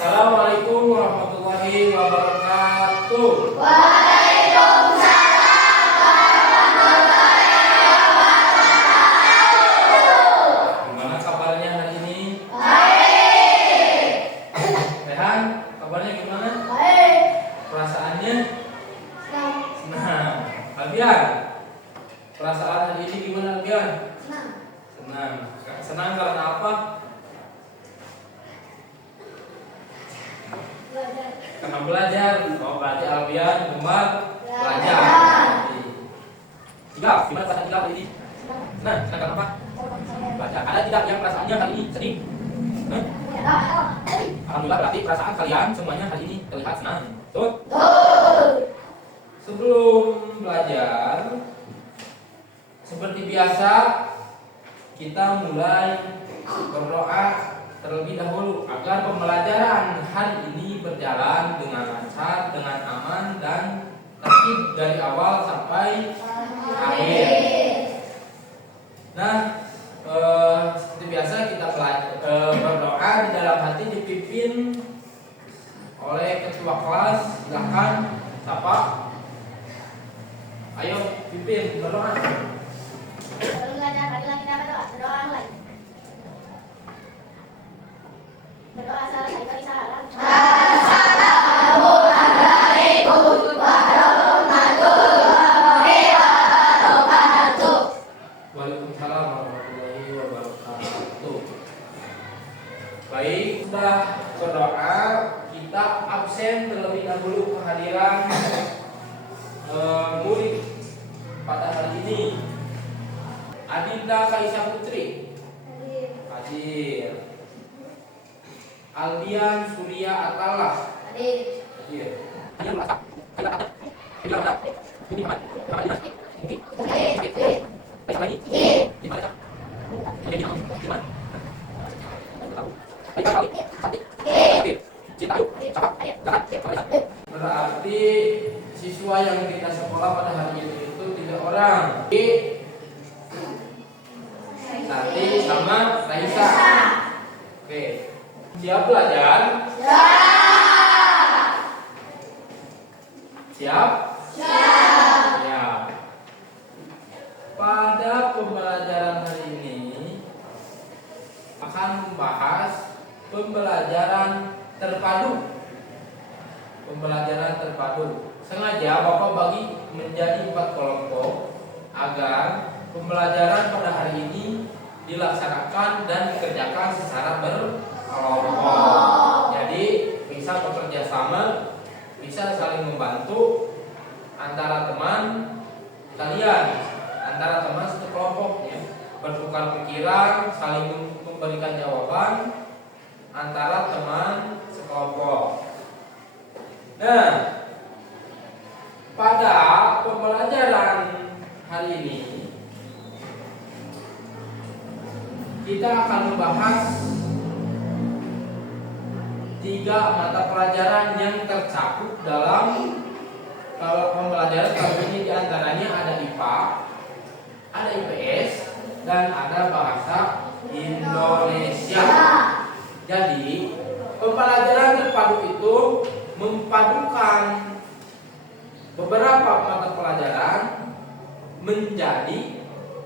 Assalamualaikum warahmatullahi wabarakatuh. Gimana kabarnya hari ini? Baik. Rehan, kabarnya gimana? Baik. Perasaannya? Senang. Albian, perasaan hari ini gimana Albian? Senang. Senang. Senang karena apa? Belajar. Karena belajar. Oh, berarti Albian gemar belajar. Tinggal, gimana perasaan tinggal hari ini? Senang. Senang karena apa? Belajar. Ada tidak yang perasaannya hari ini sedih? Alhamdulillah, berarti perasaan kalian semuanya hari ini terlihat senang. Betul? Sebelum belajar, seperti biasa, kita mulai berdoa terlebih dahulu agar pembelajaran hari ini berjalan dengan lancar, dengan aman dan tertib dari awal sampai akhir. Nah, seperti biasa kita berdoa di dalam hati dipimpin oleh ketua kelas. Silahkan, siapa? Ayo pimpin berdoa. Sebelum belajar, marilah kita berdoa. Berdoa mulai. Berdoa salah satu salam. Assalamualaikum warahmatullahi wabarakatuh. Waalaikumsalam warahmatullahi wabarakatuh. Baik, sudah berdoa, kita absen terlebih dahulu kehadiran murid pada hari ini. Adinda Kaisa Putri hadir. Albian Surya Atalah Hadir. hadir. Ini merasa. Ini merasa. Ini Muhammad. Muhammad Dimas. Mungkin. Baik lagi. Di mana? Ini di mana? Baik kali. Cantik. Hadir. Cinta yuk. Cakap. Jangan. Berarti siswa yang kita sekolah pada hari ini itu 3 orang. Santi sama Raisa. Oke. Siap belajar? Siap? Siap. Pada pembelajaran hari ini akan membahas pembelajaran terpadu. Pembelajaran terpadu. Sengaja Bapak bagi menjadi 4 kelompok agar pembelajaran pada hari ini dilaksanakan dan dikerjakan secara berkelompok. Jadi bisa bekerja sama, bisa saling membantu antara teman kalian, antara teman satu kelompok ya. Bertukar pikiran, saling memberikan jawaban antara teman sekelompok. Nah, pada pembelajaran hari ini kita akan membahas 3 mata pelajaran yang tercakup dalam pembelajaran kali ini. Diantaranya ada IPA, ada IPS, dan ada bahasa Indonesia. Jadi pembelajaran terpadu itu memadukan beberapa mata pelajaran menjadi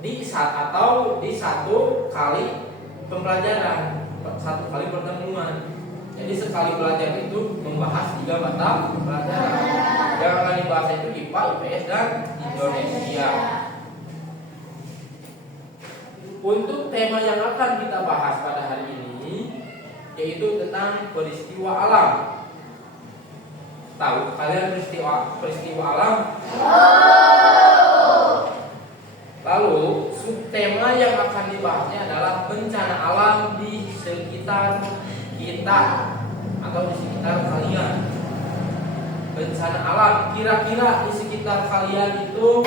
di satu kali pembelajaran, 1 kali pertemuan. Jadi sekali belajar itu membahas 3 mata pelajaran. Yang akan dibahas itu IPA, IPS, dan Indonesia. Untuk tema yang akan kita bahas pada hari ini yaitu tentang peristiwa alam. Tahu kalian peristiwa alam? Lalu subtema yang akan dibahasnya adalah bencana alam di sekitar kita atau di sekitar kalian. Bencana alam, kira-kira di sekitar kalian itu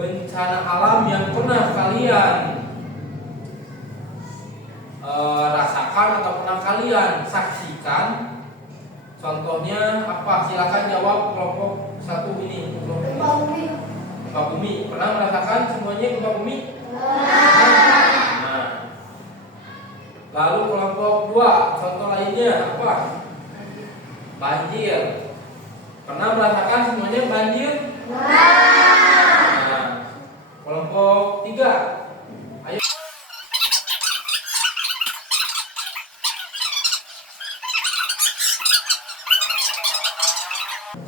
bencana alam yang pernah kalian rasakan atau pernah kalian saksikan. Contohnya apa? Silakan jawab kelompok 1 ini. Gempa bumi. Pernah merasakan semuanya gempa bumi? Nah, lalu kelompok 2, contoh lainnya apa? 3. Ayo.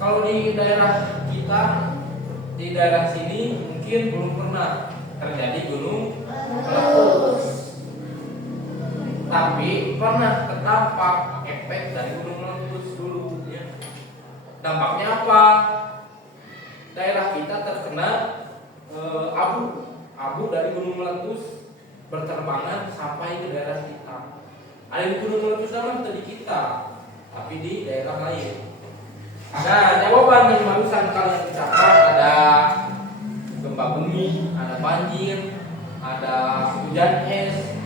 Kalau di daerah kita, di daerah sini mungkin belum pernah terjadi gunung meletus, tapi pernah terdampak efek dari gunung meletus dulu. Ya. Dampaknya apa? Daerah kita terkena abu dari gunung meletus berterbangan sampai ke daerah kita. Ada gunung meletus dalam di kita, tapi di daerah lain. Nah, jawaban yang barusan kalian ucapkan ada gempa bumi, ada banjir, ada hujan es,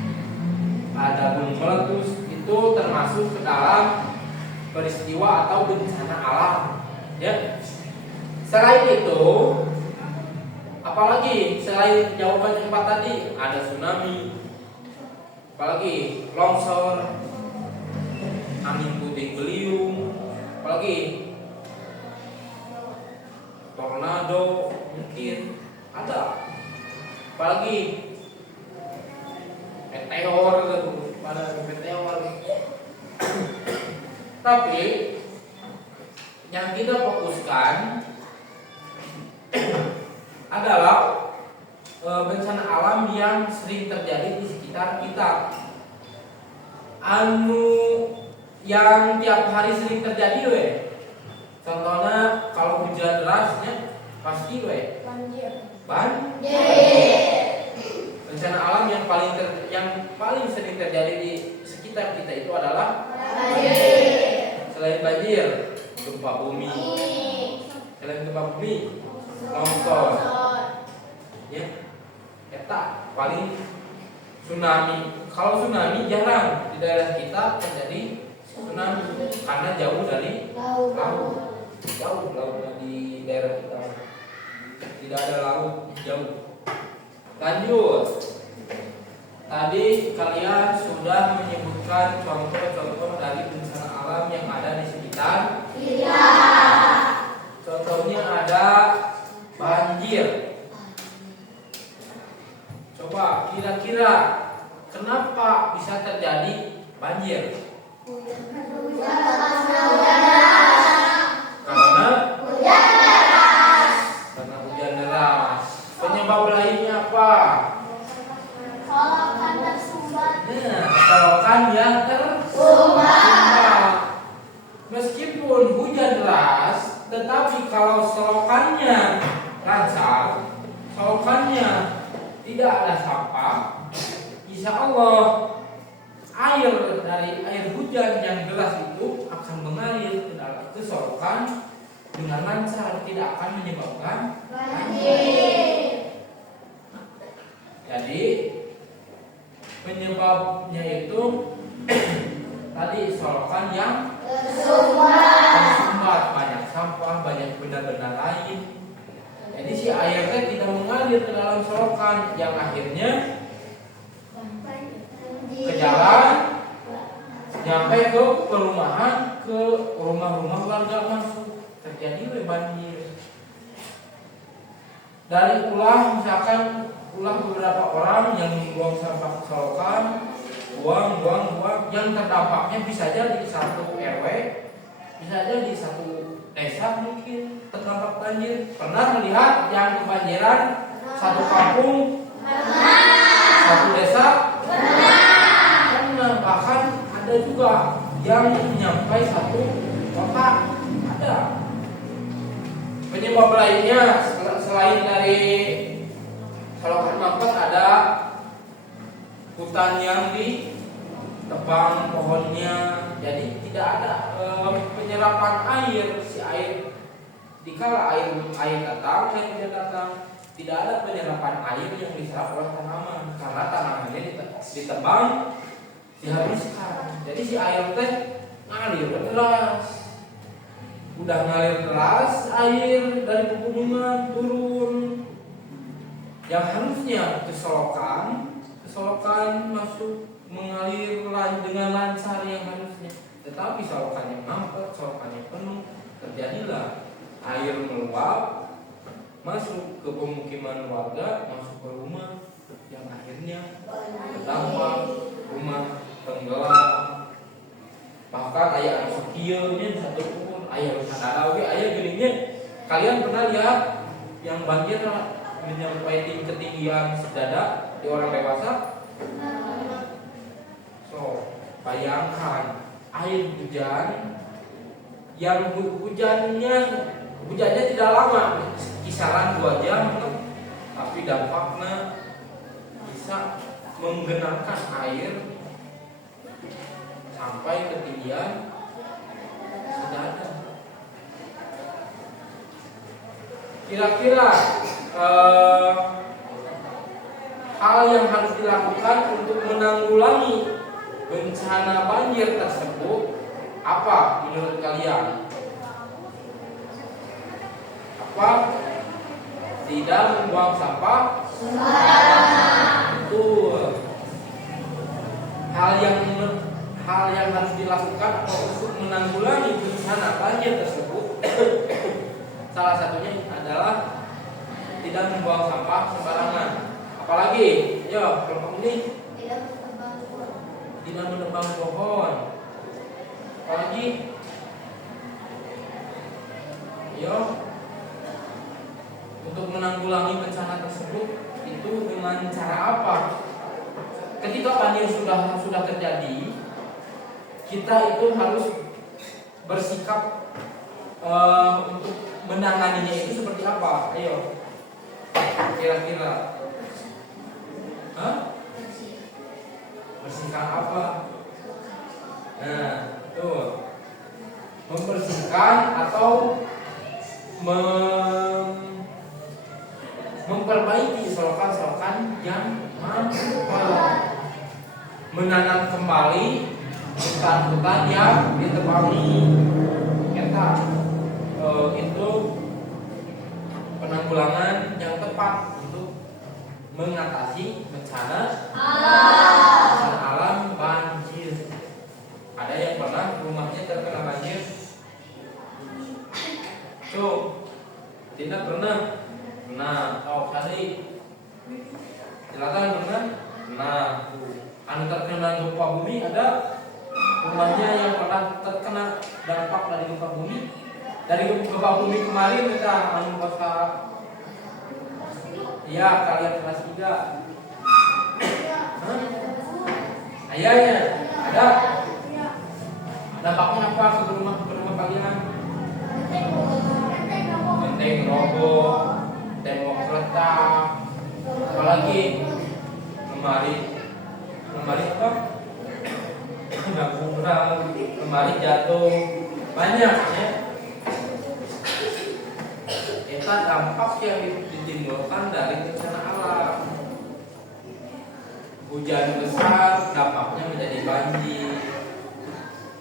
ada gunung meletus, itu termasuk ke dalam peristiwa atau bencana alam. Ya. Selain itu, apalagi selain jawaban yang 4 tadi, ada tsunami, apalagi longsor, angin puting beliung, apalagi tornado mungkin ada, apalagi meteor pada meteor. Tapi yang kita fokuskan adalah bencana alam yang sering terjadi di sekitar kita. Yang tiap hari sering terjadi contohnya kalau hujan derasnya pasti Banjir. Bencana alam yang paling sering terjadi di sekitar kita itu adalah banjir. Selain banjir, gempa bumi. Selain gempa bumi, longsor. Ya. Eta paling tsunami. Kalau tsunami jarang di daerah kita terjadi tsunami karena jauh dari laut. Jauh laut di daerah kita. Tidak ada laut, jauh. Lanjut. Tadi kalian sudah menyebutkan contoh-contoh dari bencana alam yang ada di sekitar. Iya. Contohnya ada banjir. Coba kira-kira kenapa bisa terjadi banjir? Karena hujan deras. Penyebab lainnya apa? Solokan yang tersumbat. Meskipun hujan deras, tetapi kalau solokannya lancar, solokannya tidak ada sampah, insya Allah air dari air hujan yang deras itu akan mengalir ke solokan dengan lancar, tidak akan menyebabkan banjir. Jadi penyebabnya itu tadi solokan yang tersumbat, banyak sampah, banyak benda-benda lain. Jadi si airnya tidak mengalir ke dalam solokan, yang akhirnya ke jalan, sampai ke perumahan, ke rumah-rumah warga masuk, terjadi banjir. Dari misalkan beberapa orang yang membuang sampah ke solokan, buang, yang terdampaknya bisa jadi satu RW, bisa jadi satu desa mungkin terdampak banjir. Pernah melihat yang kebanjiran satu kampung, satu desa? Pernah. Bahkan ada juga yang menyampai satu kota, ada. Penyebab lainnya selain dari solokan mampet, ada hutan yang ditebang pohonnya, jadi tidak ada penyerapan air. Si air dikala air datang, air hujan datang, tidak ada penyerapan air yang diserap oleh tanaman karena tanamannya ditebang, dihabiskan. Jadi si air teh ngalir deras. Udah ngalir deras, air dari pegunungan turun, yang harusnya ke solokan masuk mengalir dengan lancar yang harusnya, tetapi solokannya mampet, solokannya penuh, terjadilah air meluap masuk ke pemukiman warga, masuk ke rumah, dieunya satu ukur aya sadada oge aya geuninnya. Kalian pernah lihat yang banjir mencapai ketinggian sedada di orang dewasa? So, bayangkan air hujan yang hujannya tidak lama, kisaran 2 jam, tapi dampaknya bisa menggenangkan air sampai ketinggian sedada. Kira-kira hal yang harus dilakukan untuk menanggulangi bencana banjir tersebut apa menurut kalian? Apa? Tidak membuang sampah sembarangan. Betul. Hal yang harus dilakukan untuk menanggulangi bencana banjir tersebut salah satunya adalah tidak membuang sampah sembarangan. Apalagi? Ya, kelompok ini tidak menebang pohon. Apalagi? Ya, untuk menanggulangi bencana tersebut itu dengan cara apa? Ketika banjir sudah terjadi, kita itu harus bersikap untuk menanganinya itu seperti apa? Ayo, kira-kira, bersihkan apa? Nah, tuh, membersihkan atau memperbaiki selokan-selokan yang mampet, menanam kembali hutan-hutan yang ditebangi. Itu penanggulangan yang tepat untuk mengatasi bencana alam banjir. Ada yang pernah rumahnya terkena banjir? Tuh, tidak pernah. Nah, tahu kali. Silakan pernah. Nah, anu terkena gempa bumi ada rumahnya yang pernah terkena dampak dari gempa bumi? Dari gempa bumi kemarin kita anu kota. Ya, kalian kelas 3. Ayahnya ada. Dampaknya apa ke rumah kalian? Genteng roboh, tembok retak, apalagi kemarin apa? Kemarin jatuh banyak ya. Itu dampak yang ditimbulkan dari bencana alam. Hujan besar dampaknya menjadi banjir.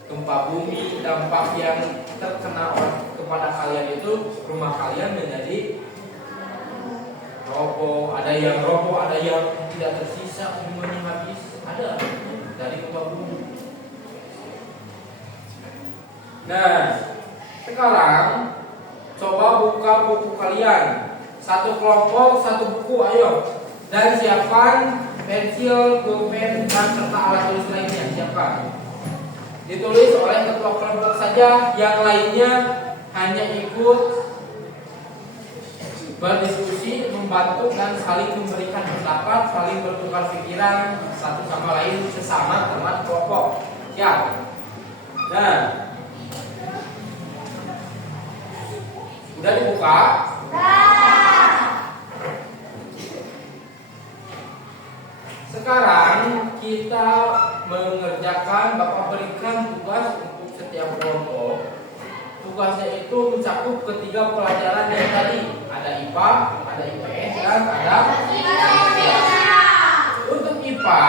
Gempa bumi dampak yang terkena kepada kalian itu rumah kalian menjadi roboh, ada yang tidak tersisa, semuanya habis, ada dari gempa bumi. Nah, sekarang coba buka buku kalian, satu kelompok satu buku, ayo, dan siapkan pensil, pulpen, dan serta alat tulis lainnya, siapkan. Ditulis oleh kelompok saja, yang lainnya hanya ikut berdiskusi, membantu dan saling memberikan pendapat, saling bertukar pikiran satu sama lain sesama teman kelompok. Siap? Nah, udah dibuka? Sekarang kita mengerjakan, Bapak berikan tugas untuk setiap kelompok. Tugasnya itu mencakup ketiga pelajaran yang tadi. Ada IPA, ada IPS, dan ada IPA. Untuk IPA,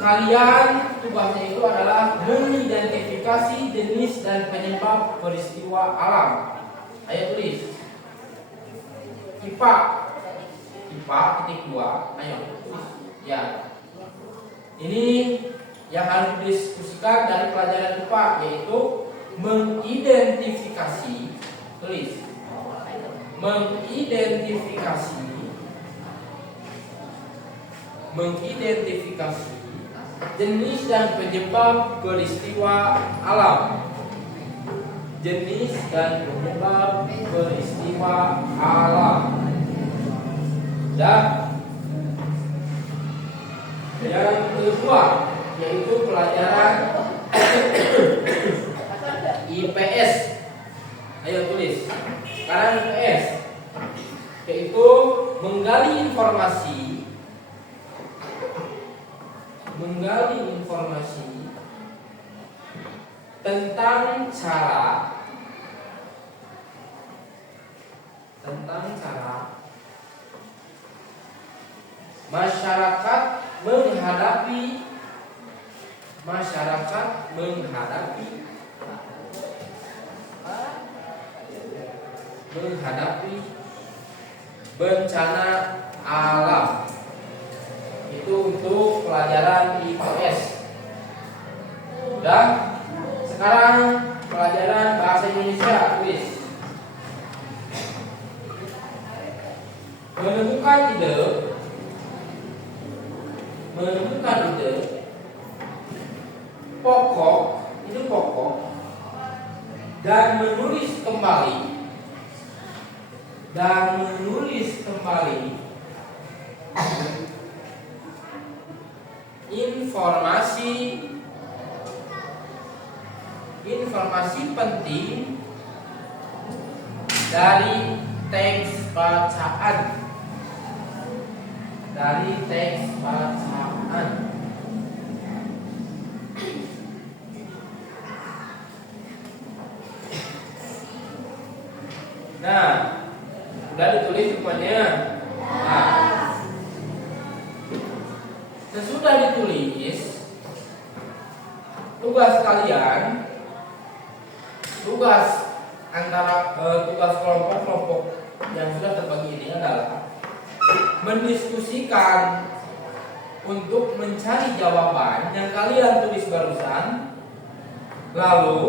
kalian tugasnya itu adalah mengidentifikasi jenis dan penyebab peristiwa alam. Ayo tulis. IPA titik 2. Ayo tulis. Ya. Ini yang harus didiskusikan dari pelajaran IPA, yaitu mengidentifikasi, tulis, mengidentifikasi jenis dan penyebab peristiwa alam. jenis dan penyebab peristiwa alam. Dan yang kedua yaitu pelajaran IPS. Ayo tulis. Sekarang IPS yaitu menggali informasi tentang cara masyarakat menghadapi bencana alam. Itu untuk pelajaran IPS. Dan sekarang pelajaran bahasa Indonesia, tulis. Menemukan ide pokok dan menulis kembali informasi penting dari teks bacaan. Nah, sudah ditulis semuanya. Nah, sesudah ditulis, tugas kelompok-kelompok yang sudah terbagi ini adalah mendiskusikan untuk mencari jawaban yang kalian tulis barusan. Lalu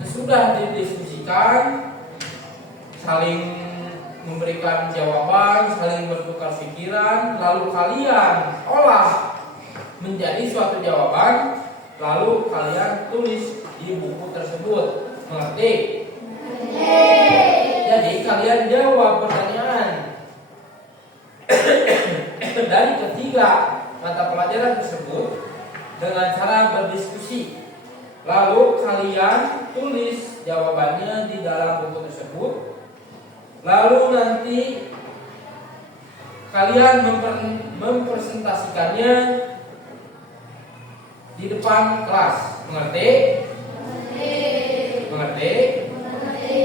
sesudah didiskusikan, saling memberikan jawaban, saling bertukar pikiran, lalu kalian olah menjadi suatu jawaban, lalu kalian tulis di buku tersebut. Mengerti? Jadi kalian jawab pertanyaan dari ketiga mata pelajaran tersebut dengan cara berdiskusi. Lalu kalian tulis jawabannya di dalam buku tersebut. Lalu nanti kalian mempresentasikannya di depan kelas. Mengerti? Mengerti?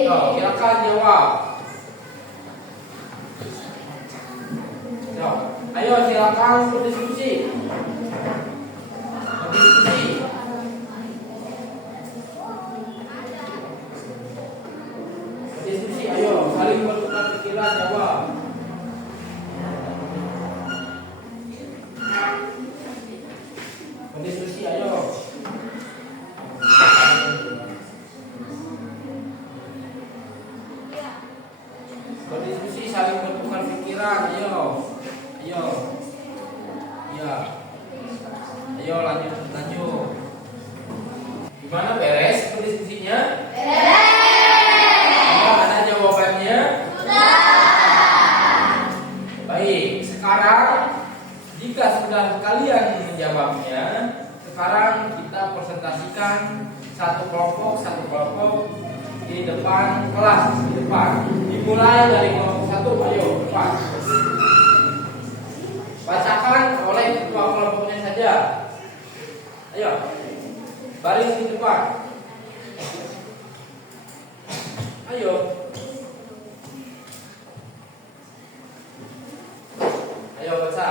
Oh, silakan jawab. Ayo silakan berdiskusi. Berdiskusi, ayo saling bertukar pikiran, jawab. Berdiskusi, ayo. Berdiskusi, saling bertukar pikiran, ayo. Ayo. Ya. Ayo lanjut. Gimana, beres berdiskusinya? Beres. Ada jawabannya? Sudah. Baik, sekarang jika sudah kalian menjawabnya, sekarang kita presentasikan satu kelompok di depan kelas, di depan. Dimulai dari kelompok 1, ayo depan. Bacakan oleh ketua kelompoknya saja. Ayo, baris di depan. Ayo. Ayo baca.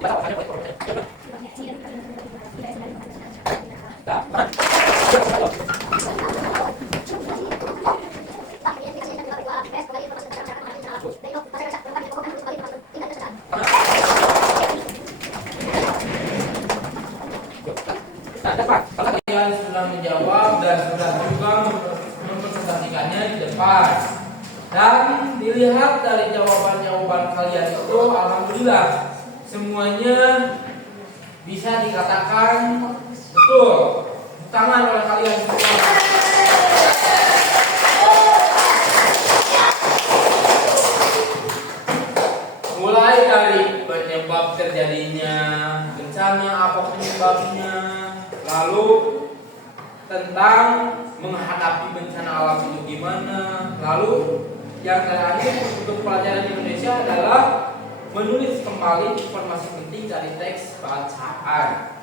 Baca sudah menjawab dan sudah juga mempresentasikannya di depan. Dan dilihat dari jawaban-jawaban kalian itu, alhamdulillah semuanya bisa dikatakan betul. Tangan oleh kalian semua. Mulai dari penyebab terjadinya bencana, apa penyebabnya, lalu tentang menghadapi bencana alam itu gimana, lalu yang terakhir untuk pelajaran Indonesia adalah menulis kembali informasi penting dari teks bacaan.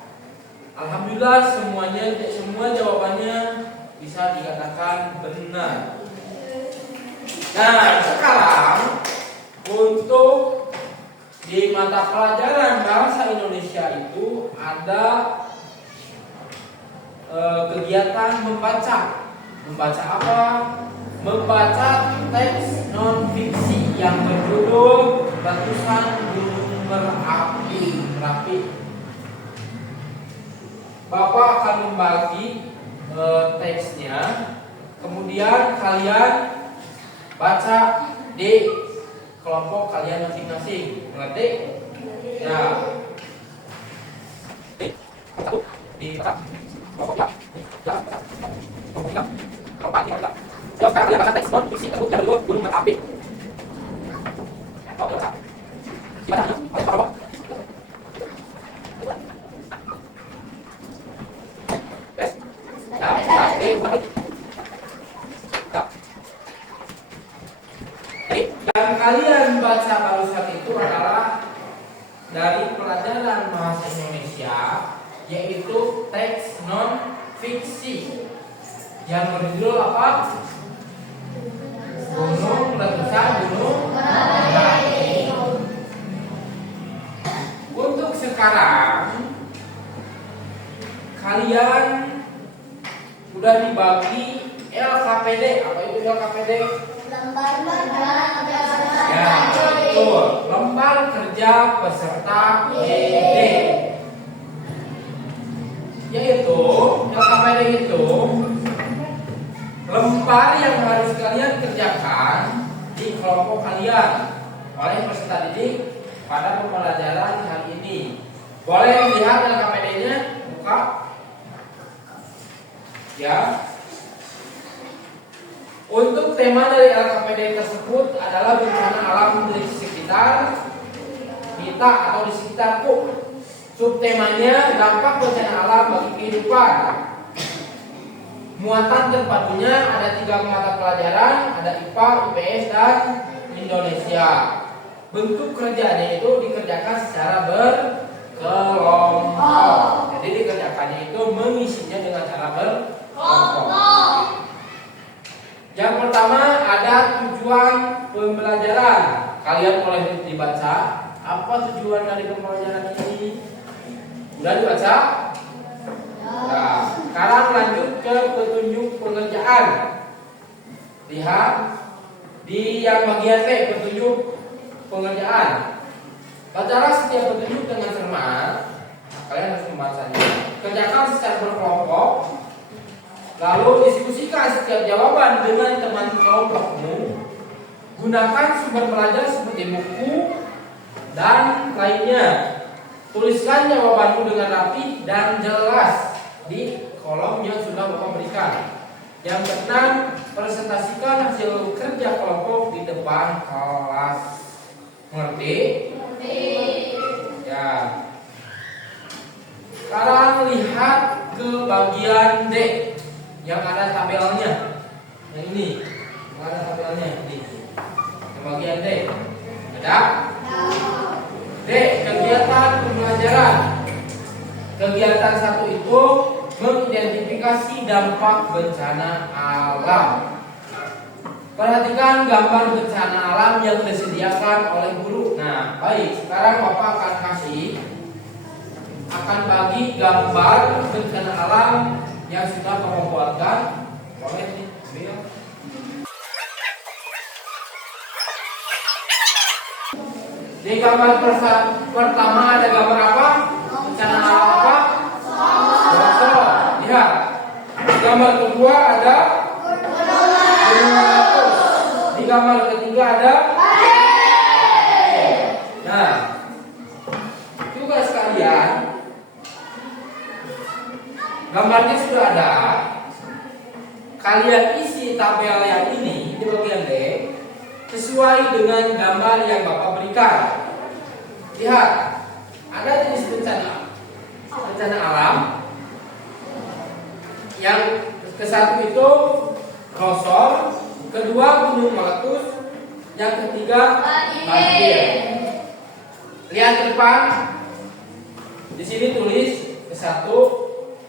Alhamdulillah semua jawabannya bisa dikatakan benar. Nah, sekarang untuk di mata pelajaran bahasa Indonesia itu ada kegiatan membaca. Membaca apa? Membaca teks non-fiksi yang berjudul Letusan Gunung Merapi. Bapak akan membagi teksnya, kemudian kalian baca di kelompok kalian masing-masing. Mengerti? Ya. Di sekarang kalian baca teks non-fiksi yang berjudul Gunung Merapi. Gimana? Yang kalian baca barusan itu adalah dari pelajaran bahasa Indonesia, yaitu teks non fiksi yang berjudul apa? Letusan Gunung Merapi. Untuk sekarang kalian sudah dibagi LKPD. Apa itu LKPD? Ya, betul. Lembar kerja peserta PD. Yaitu LKPD itu lembar yang harus kalian kerjakan di kelompok kalian oleh peserta didik pada pembelajaran hari ini. Boleh lihat LKPD-nya, buka. Ya. Untuk tema dari LKPD tersebut adalah bencana alam di sekitar kita atau di sekitarku. Subtemanya dampak bencana alam bagi kehidupan. Muatan terpadunya ada 3 mata pelajaran, ada IPA, IPS, dan Indonesia. Bentuk kerjanya itu dikerjakan secara berkelompok. Jadi dikerjakannya itu mengisinya dengan cara berkelompok. Yang pertama ada tujuan pembelajaran. Kalian boleh dibaca. Apa tujuan dari pembelajaran ini? Sudah dibaca? Nah, sekarang lanjut ke petunjuk pengerjaan. Lihat di yang bagian B, petunjuk pengerjaan. Bacalah setiap petunjuk dengan cermat. Kalian harus membacanya. Kerjakan secara berkelompok. Lalu diskusikan setiap jawaban dengan teman kelompokmu. Gunakan sumber belajar seperti buku dan lainnya. Tuliskan jawabanmu dengan rapi dan jelas di kolom yang sudah Bapak berikan. Yang keenam, presentasikan hasil kerja kelompok di depan kelas. Mengerti? Ya. Sekarang lihat ke bagian D yang ada tabelnya. Yang ini, yang ada tabelnya ini. Ke bagian D. Ada? D. Kegiatan pembelajaran. Kegiatan 1 itu mengidentifikasi dampak bencana alam. Perhatikan gambar bencana alam yang disediakan oleh guru. Nah, baik. Sekarang Bapak akan bagi gambar bencana alam yang sudah Bapak buatkan. Boleh diambil. Di gambar pertama ada gambar apa? Bencana alam apa? Longsor. Lihat. gambar kedua ada gunung meletus. Di gambar ketiga ada. Nah, juga sekalian, gambarnya sudah ada. Kalian isi tabel yang ini di bagian D sesuai dengan gambar yang Bapak berikan. Lihat, ada jenis bencana alam. Yang ke satu itu longsor, kedua gunung meletus, yang ketiga banjir. Lihat ke depan. Di sini tulis ke satu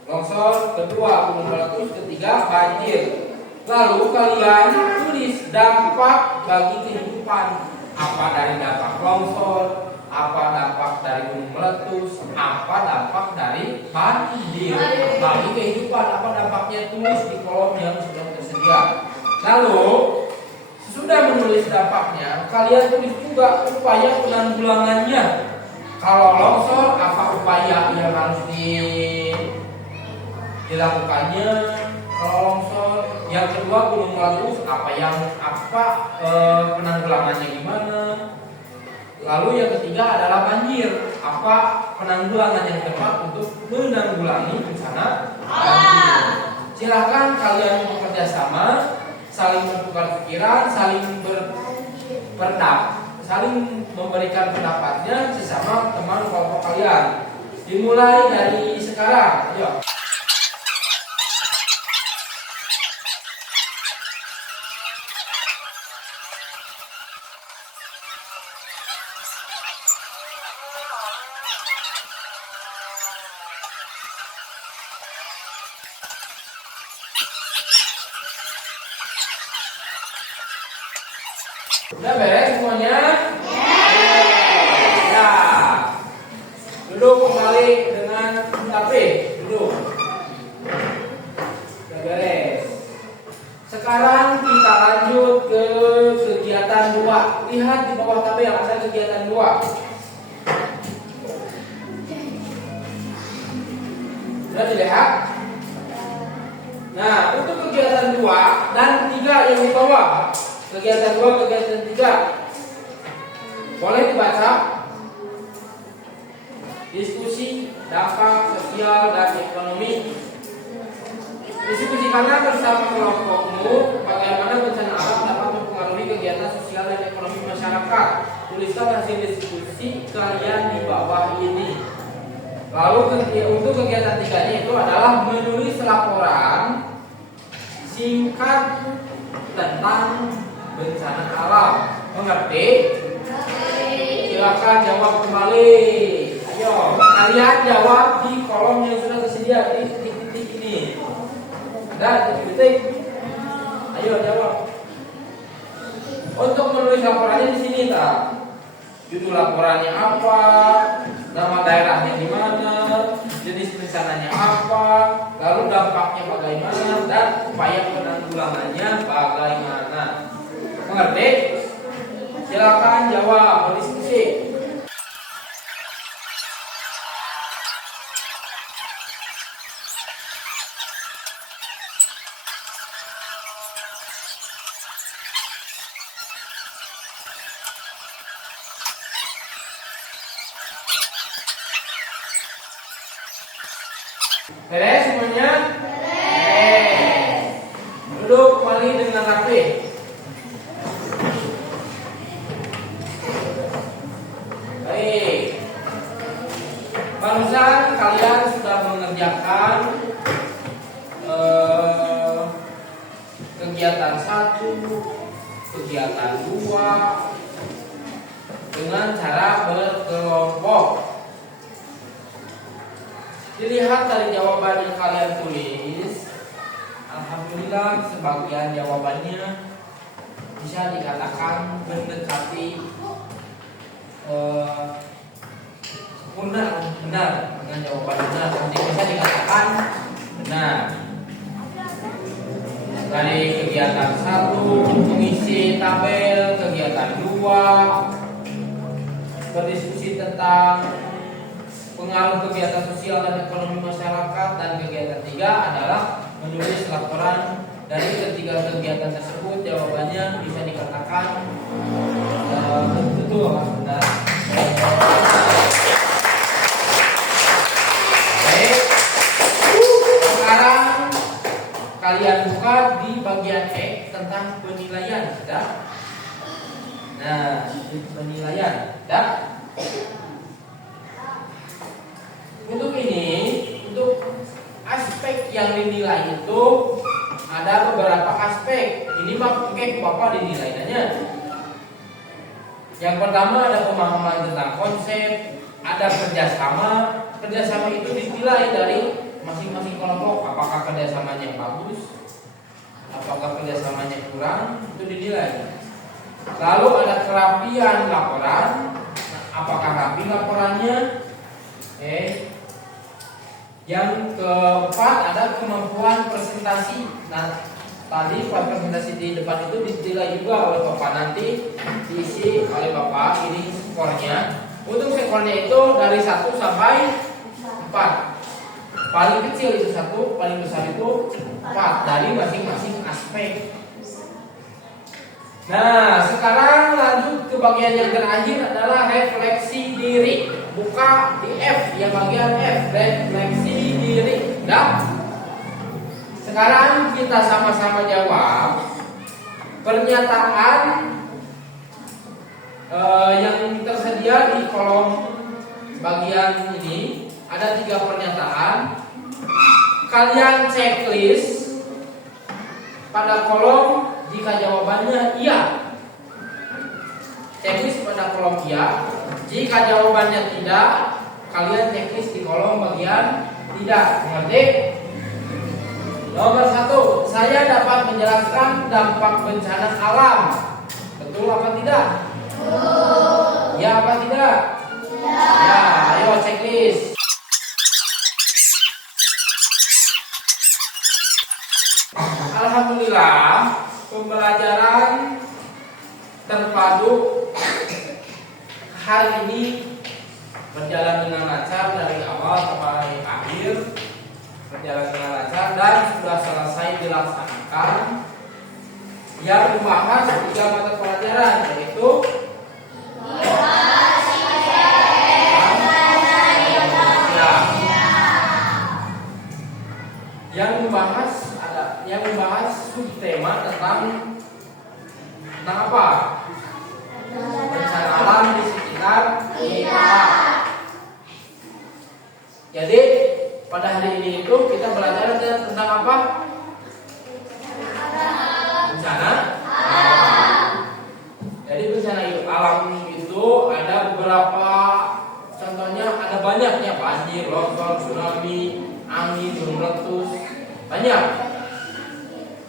longsor, kedua gunung meletus, ketiga banjir. Lalu kalian tulis dampak bagi kehidupan. Apa dari dampak longsor, apa dampak dari gunung meletus, apa dampak dari banjir. Bagi kehidupan, apa dampaknya, tulis di kolom yang sudah tersedia. Lalu sudah menulis dampaknya, kalian tulis juga upaya penanggulangannya. Kalau longsor, apa upaya yang harus dilakukannya kalau longsor. Yang kedua gunung meletus, apa penanggulangannya gimana. Lalu yang ketiga adalah banjir, apa penanggulangan yang tepat untuk menanggulangi bencana banjir. Silakan kalian bekerja sama, saling bertukar pikiran, saling memberikan pendapatnya sesama teman kelompok kalian. Dimulai dari sekarang, ayo. Udah beres semuanya? Ya. Duduk kembali dengan tapi duduk. Udah beres. Sekarang kita lanjut ke kegiatan 2. Lihat di bawah tabel ada kegiatan 2. Sudah dilihat? Nah, untuk kegiatan 2 dan 3 yang di bawah. Kegiatan 2, kegiatan 3 boleh dibaca. Diskusi dampak sosial dan ekonomi. Diskusikanlah bersama kelompokmu bagaimana bencana alam dapat mempengaruhi kegiatan sosial dan ekonomi masyarakat. Tuliskan hasil diskusi kalian di bawah ini. Lalu untuk kegiatan 3 itu adalah menulis laporan singkat tentang bencana alam. Mengerti? Silakan jawab kembali. Ayo, kalian jawab di kolom yang sudah tersedia di titik-titik ini. Ada titik-titik. Ayo jawab. Untuk menulis laporannya di sini, tak? Judul laporannya apa? Nama daerahnya di mana? Jenis bencananya apa? Lalu dampaknya bagaimana? Dan upaya penanggulangannya bagaimana? Mengerti? Silakan jawab, berdiskusi. Beres semuanya? Beres. Duduk kembali dengan rapi. Baik. Barusan kalian sudah mengerjakan kegiatan 1, kegiatan 2 dengan cara berkelompok. Dilihat dari jawaban yang kalian tulis, alhamdulillah sebagian jawabannya bisa dikatakan mendekati benar dengan jawaban benar. Nanti bisa dikatakan benar. Dari kegiatan 1 mengisi tabel, kegiatan 2 berdiskusi tentang pengaruh kegiatan sosial dan ekonomi masyarakat, dan kegiatan 3 adalah menulis laporan dari ketiga kegiatan tersebut. Jawabannya bisa dikatakan betul atau benar. Baik, sekarang kalian buka di bagian E tentang penilaian, sudah? Nah, penilaian, sudah? Untuk ini, untuk aspek yang dinilai itu ada beberapa aspek. Ini pakai Bapak dinilainya. Yang pertama ada pemahaman tentang konsep, ada kerjasama. Kerjasama itu dinilai dari masing-masing kelompok. Apakah kerjasamanya bagus, apakah kerjasamanya kurang, itu dinilai. Lalu ada kerapian laporan. Apakah rapi laporannya? Yang keempat ada kemampuan presentasi. Nah, tadi presentasi di depan itu dinilai juga oleh Bapak, nanti diisi oleh Bapak. Ini skornya. Untuk skornya itu dari 1 sampai 4. Paling kecil itu 1, paling besar itu 4 dari masing-masing aspek. Nah, sekarang lanjut ke bagian yang terakhir adalah refleksi diri. Buka di F, yang bagian F, refleksi diri. Nah, sekarang kita sama-sama jawab pernyataan yang tersedia di kolom bagian ini. Ada 3 pernyataan. Kalian checklist pada kolom jika jawabannya iya. Checklist pada kolom iya. Jika jawabannya tidak, kalian checklist di kolom bagian tidak. Mengerti? Nomor 1, saya dapat menjelaskan dampak bencana alam. Betul apa tidak? Betul. Ya apa tidak? Ya, ayo checklist. Alhamdulillah, pembelajaran terpadu hari ini berjalan dengan lancar dari awal sampai akhir, berjalan dengan lancar dan sudah selesai dilaksanakan. Yang membahas 3 mata pelajaran, yaitu yang membahas subtema tentang apa? Bencana alam di sekitar kita. Jadi pada hari ini itu kita belajar tentang apa? Bencana alam. Jadi bencana alam itu ada beberapa, contohnya ada banyaknya, banjir, longsor, tsunami, angin, gunung meletus, banyak.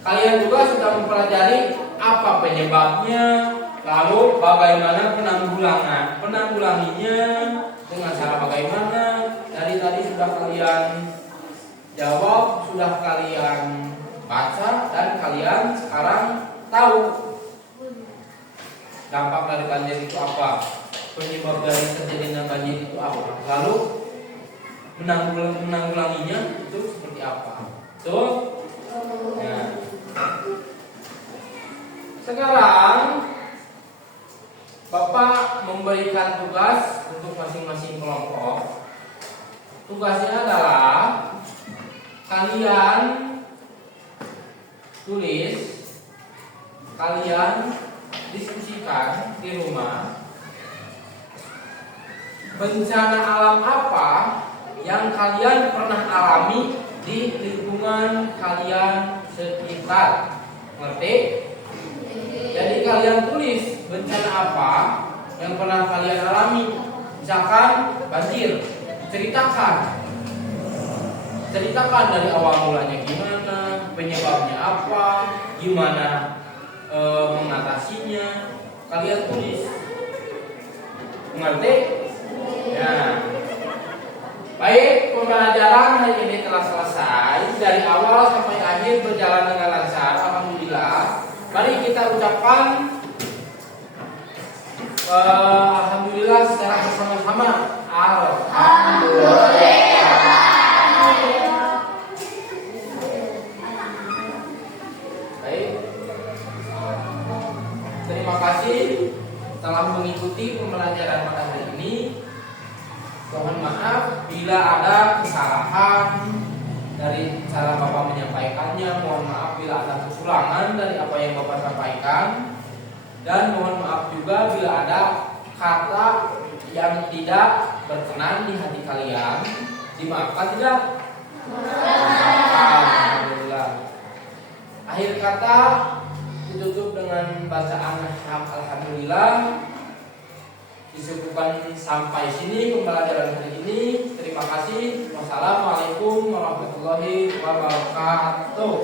Kalian juga sudah mempelajari apa penyebabnya, lalu bagaimana penanggulanginya, dengan cara bagaimana. Dari tadi sudah kalian jawab, sudah kalian baca, dan kalian sekarang tahu dampak dari banjir itu apa, penyebab dari terjadinya banjir itu apa, lalu menanggulanginya itu seperti apa. Tuh. Nah, sekarang Bapak memberikan tugas untuk masing-masing kelompok. Tugasnya adalah kalian tulis, kalian diskusikan di rumah bencana alam apa yang kalian pernah alami di lingkungan kalian sekitar. Ngerti? Jadi kalian tulis bencana apa yang pernah kalian alami. Misalkan banjir, ceritakan dari awal mulanya gimana, penyebabnya apa, gimana mengatasinya. Kalian tulis. Mengerti? Ya. Baik, pembelajaran hari ini telah selesai. Dari awal sampai akhir berjalan dengan lancar, alhamdulillah. Mari kita ucapkan alhamdulillah secara bersama-sama. Alhamdulillah. kasih telah mengikuti pembelajaran pada hari ini. Mohon maaf bila ada kesalahan dari cara Bapak menyampaikannya. Mohon maaf bila ada kekurangan dari apa yang Bapak sampaikan. Dan mohon maaf juga bila ada kata yang tidak berkenan di hati kalian. Dimaafkan tidak? Alhamdulillah. Akhir kata ditutup dengan bacaan alhamdulillah. Disebutkan sampai sini pembelajaran hari ini. Terima kasih. Wassalamualaikum warahmatullahi wabarakatuh.